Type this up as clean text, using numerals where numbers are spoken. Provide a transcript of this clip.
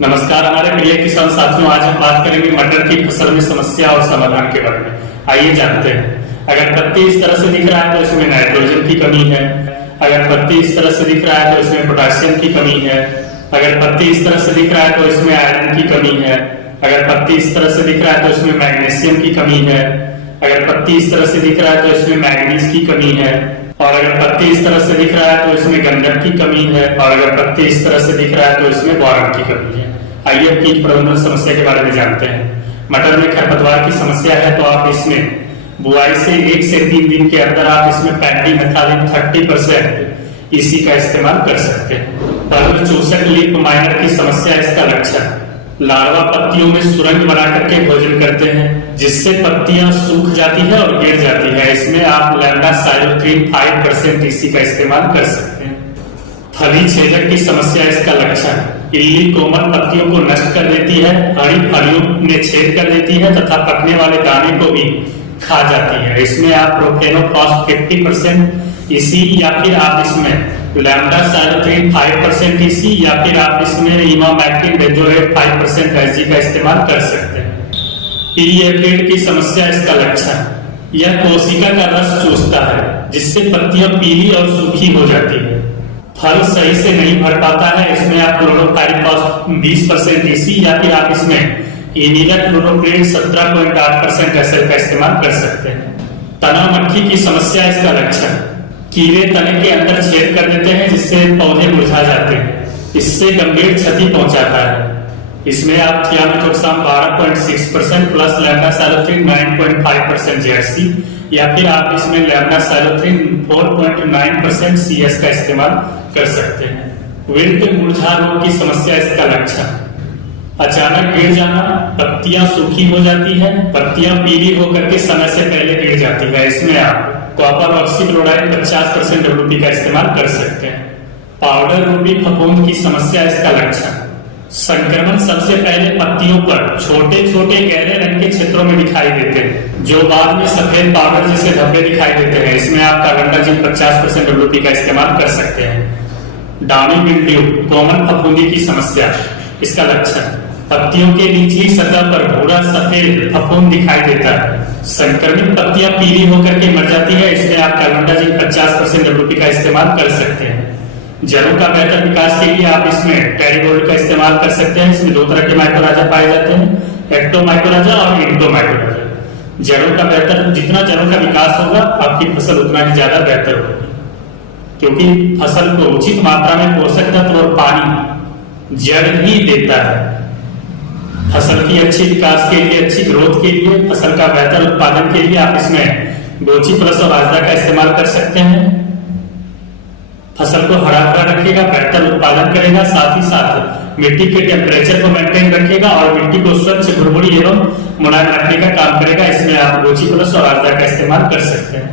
नमस्कार हमारे प्रिय किसान साथियों, आज हम बात करेंगे मटर की फसल में समस्या और समाधान के बारे में। आइए जानते हैं। अगर पत्ती इस तरह से दिख रहा है तो इसमें नाइट्रोजन की कमी है। अगर पत्ती इस तरह से दिख रहा है तो इसमें पोटेशियम की कमी है। अगर पत्ती इस तरह से दिख रहा है तो इसमें आयरन की कमी है। अगर पत्ती इस तरह से दिख रहा है तो इसमें मैग्नीशियम की कमी है। अगर पत्ती इस तरह से दिख रहा है तो इसमें मैंगनीज की कमी है। और अगर पत्ती इस तरह से दिख रहा है तो इसमें गंधक की कमी है। और अगर पत्ती इस तरह से दिख रहा है तो इसमें बोरान की कमी है। आइए कीट प्रबंधन समस्या के बारे में जानते हैं। मटर में खरपतवार की समस्या है तो आप इसमें बुआई से 1 से 3 दिन के अंदर आप इसमें पेंडिमेथालिन 30% इसी का इस्तेमाल कर सकते हैं। पल्प चूसक लीफ माइनर की समस्या, इसका लक्षण लार्वा पत्तियों में सुरंग बना करके भोजन करते हैं जिससे पत्तियां सूख जाती है और गिर जाती है। इसमें आप लैम्डासाइलोथ्रीन 5% इसी का इस्तेमाल कर सकते हैं। फली छेदक की समस्या, इसका लक्षण इल्ली कोमल पत्तियों को नष्ट कर देती है, हरी फलियों में छेद कर देती है तथा पकने वाले दाने को भी खा जाती है। इसमें आप प्रोफेनोफॉस 50% इसी या फिर आप इसमें लैम्डासाइलोथ्रीन 5% इसी या फिर आप इसमें इमामेक्टिन बेंजोएट 5% एसजी का इस्तेमाल कर सकते हैं। पीली की समस्या, इसका लक्षण यह कोशिका का रस चूसता है जिससे पत्तियां पीली और सूखी हो जाती है। फल सही से नहीं भर पाता है। इसमें आप क्लोरोपाइरिफॉस 20% इसी या फिर आप इसमें इमिडाक्लोप्रिड 17.8% एसएल का इस्तेमाल कर सकते हैं। तना मक्खी की समस्या, इसका लक्षण कीड़े तने के अंदर छेद कर देते हैं जिससे पौधे मुरझा जाते हैं। इससे गंभीर क्षति पहुंचाता है। इसमें आप थियामेथोक्साम 12.6% प्लस लैम्डासाइलोथ्रीन 9.5% जेआरसी या फिर आप इसमें लैम्डासाइलोथ्रीन 4.9% सीएस का इस्तेमाल कर सकते हैं। विल्ट मुरझा रोग की समस्या, इसका लक्षण अचानक गिर जाना, पत्तियां सूखी हो जाती है, पत्तियां पीली होकर के समय से पहले गिर जाती है। इसमें आप कॉपर ऑक्सीक्लोराइड 50% डब्ल्यूपी का इस्तेमाल कर सकते हैं। पाउडर रूपी फफूंद की समस्या, इसका लक्षण संक्रमण सबसे पहले पत्तियों पर छोटे छोटे गहरे रंग के क्षेत्रों में दिखाई देते हैं जो बाद में सफेद पाउडर जैसे धब्बे दिखाई देते हैं। इसमें आप कार्बेंडाजिम 50% डब्ल्यूपी का इस्तेमाल कर सकते हैं। डाउनी मिल्ड्यू कॉमन फफूंदी की समस्या, इसका लक्षण पत्तियों के निचली सतह पर भूरा सफेद फफूंद दिखाई देता है। संक्रमित पत्तियां पीली होकर के मर जाती है। इसमें आप कार्बेंडाजिम 50% डब्ल्यूपी का इस्तेमाल कर सकते हैं। जड़ों का बेहतर विकास के लिए आप इसमें टेरिगोल्ड का इस्तेमाल कर सकते हैं। इसमें 2 तरह के माइक्रोराजा पाए जाते हैं, एक्टोमाइक्रोराजा और इंडोमाइक्रोराजा। जड़ों का बेहतर, जितना जड़ों का विकास होगा आपकी फसल उतना ही ज्यादा बेहतर होगी, क्योंकि फसल को उचित मात्रा में पोषक तत्व और पानी जड़ ही देता है। फसल की अच्छी विकास के लिए, अच्छी ग्रोथ के लिए, फसल का बेहतर उत्पादन के लिए आप इसमें गोची प्लस और आजदा का इस्तेमाल कर सकते हैं। फसल को हरा भरा रखेगा, बेहतर उत्पादन करेगा, साथ ही साथ मिट्टी के टेम्परेचर को मेंटेन रखेगा और मिट्टी को स्वच्छ, भुरभुरी एवं मुलायम रखने का काम करेगा। इसमें आप गोची प्लस और आजदा का इस्तेमाल कर सकते हैं।